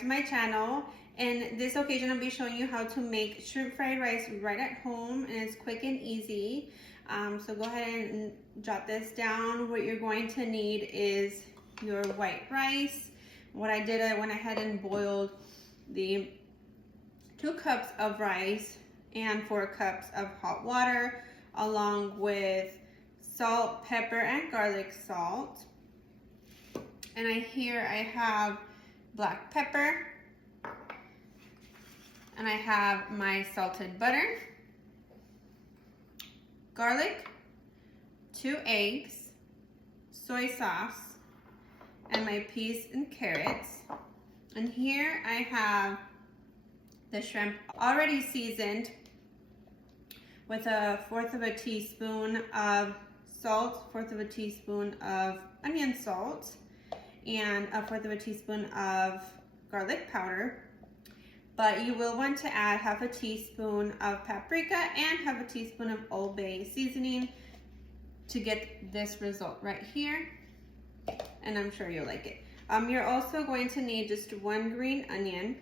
to my channel. In this occasion, I'll be showing you how to make shrimp fried rice right at home, and it's quick and easy. So go ahead and jot this down. What you're going to need is your white rice. What I did, I went ahead and boiled the 2 cups of rice and 4 cups of hot water, along with salt, pepper, and garlic salt. And here I have black pepper, and I have my salted butter, garlic, 2 eggs, soy sauce, and my peas and carrots. And here I have the shrimp already seasoned with a 1/4 of a teaspoon of salt, 1/4 of a teaspoon of onion salt, and a 1/4 of a teaspoon of garlic powder. But you will want to add 1/2 a teaspoon of paprika and 1/2 a teaspoon of Old Bay seasoning to get this result right here, and I'm sure you'll like it. You're also going to need just 1 green onion,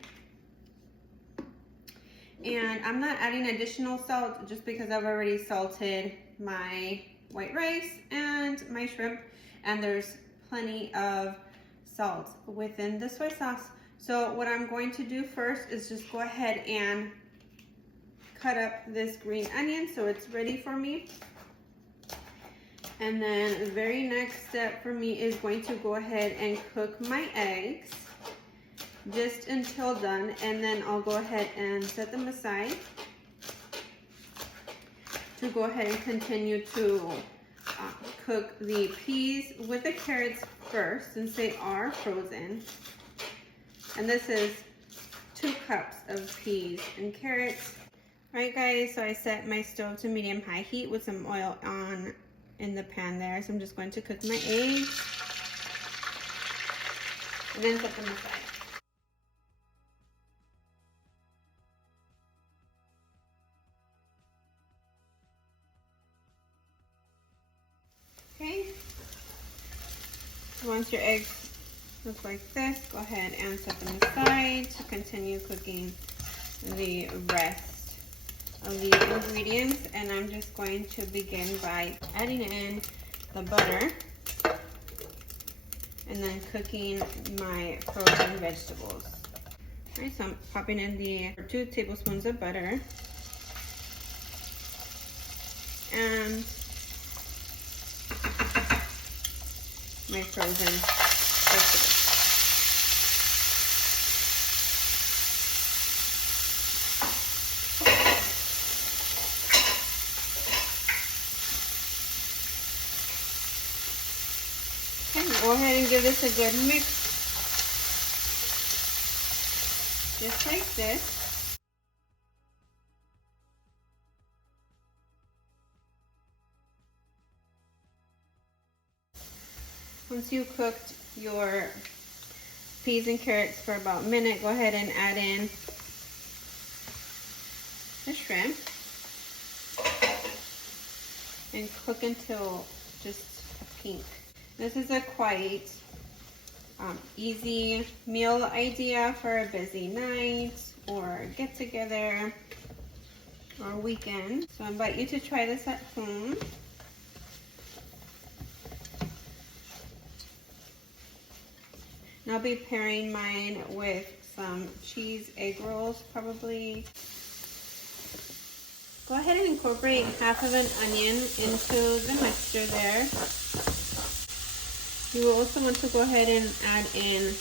and I'm not adding additional salt just because I've already salted my white rice and my shrimp, and there's plenty of salt within the soy sauce. So what I'm going to do first is just go ahead and cut up this green onion so it's ready for me. And then the very next step for me is going to go ahead and cook my eggs just until done, and then I'll go ahead and set them aside to go ahead and continue to cook the peas with the carrots first, since they are frozen. And this is 2 cups of peas and carrots. All right, guys, so I set my stove to medium-high heat with some oil on in the pan there. So I'm just going to cook my eggs and then set them aside. Okay, once your eggs look like this, go ahead and set them aside to continue cooking the rest of the ingredients. And I'm just going to begin by adding in the butter and then cooking my frozen vegetables. All right, so I'm popping in the 2 tablespoons of butter and my frozen vegetables. Okay, go ahead and give this a good mix, just like this. Once you cooked your peas and carrots for about a minute, go ahead and add in the shrimp and cook until just pink. This is a quite easy meal idea for a busy night or get together or weekend. So I invite you to try this at home. And I'll be pairing mine with some cheese egg rolls probably. Go ahead and incorporate 1/2 of an onion into the mixture there. You will also want to go ahead and add in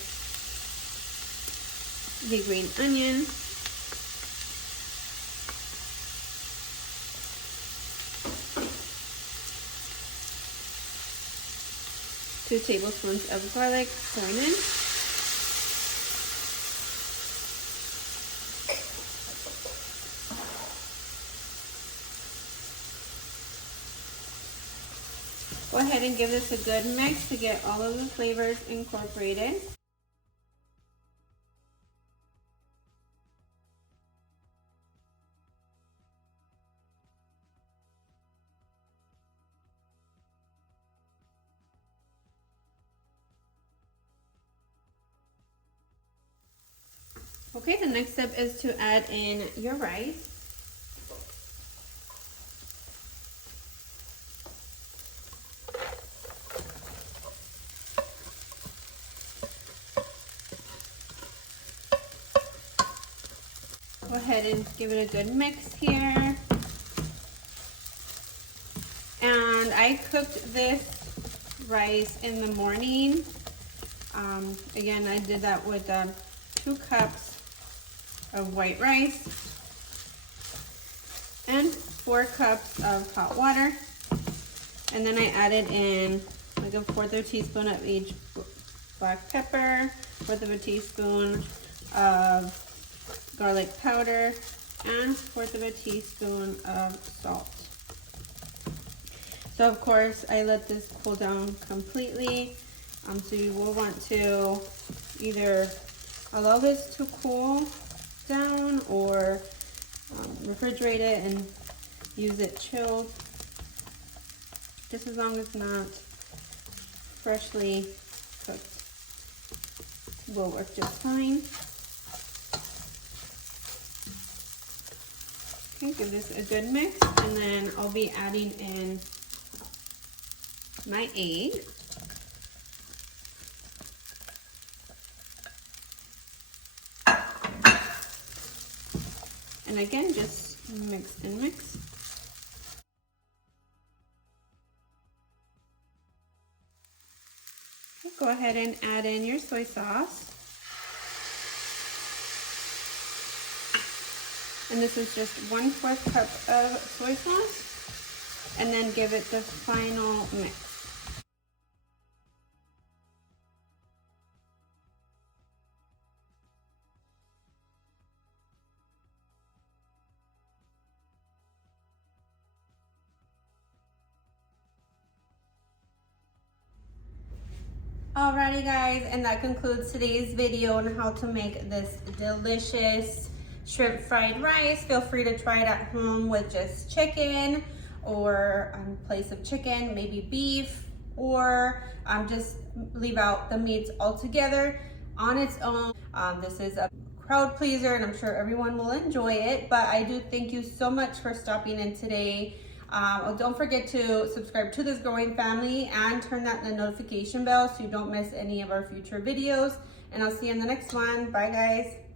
the green onion. Two tablespoons of garlic thrown in. Go ahead and give this a good mix to get all of the flavors incorporated. Okay, the next step is to add in your rice. Go ahead and give it a good mix here. And I cooked this rice in the morning. Again, I did that with 2 cups of white rice and 4 cups of hot water. And then I added in like a 1/4 of a teaspoon of each black pepper, 1/4 of a teaspoon of garlic powder, and 1/4 of a teaspoon of salt. So of course I let this cool down completely. So you will want to either allow this to cool down or refrigerate it and use it chilled. Just as long as it's not freshly cooked, will work just fine. Okay, give this a good mix, and then I'll be adding in my egg. And again, just mix and mix. Okay, go ahead and add in your soy sauce. And this is just 1/4 cup of soy sauce. And then give it the final mix. Alrighty guys, and that concludes today's video on how to make this delicious shrimp fried rice. Feel free to try it at home with just chicken, or in place of chicken, maybe beef, or just leave out the meats altogether on its own. This is a crowd pleaser, and I'm sure everyone will enjoy it, but I do thank you so much for stopping in today. Don't forget to subscribe to this growing family and turn that notification bell so you don't miss any of our future videos. And I'll see you in the next one. Bye guys.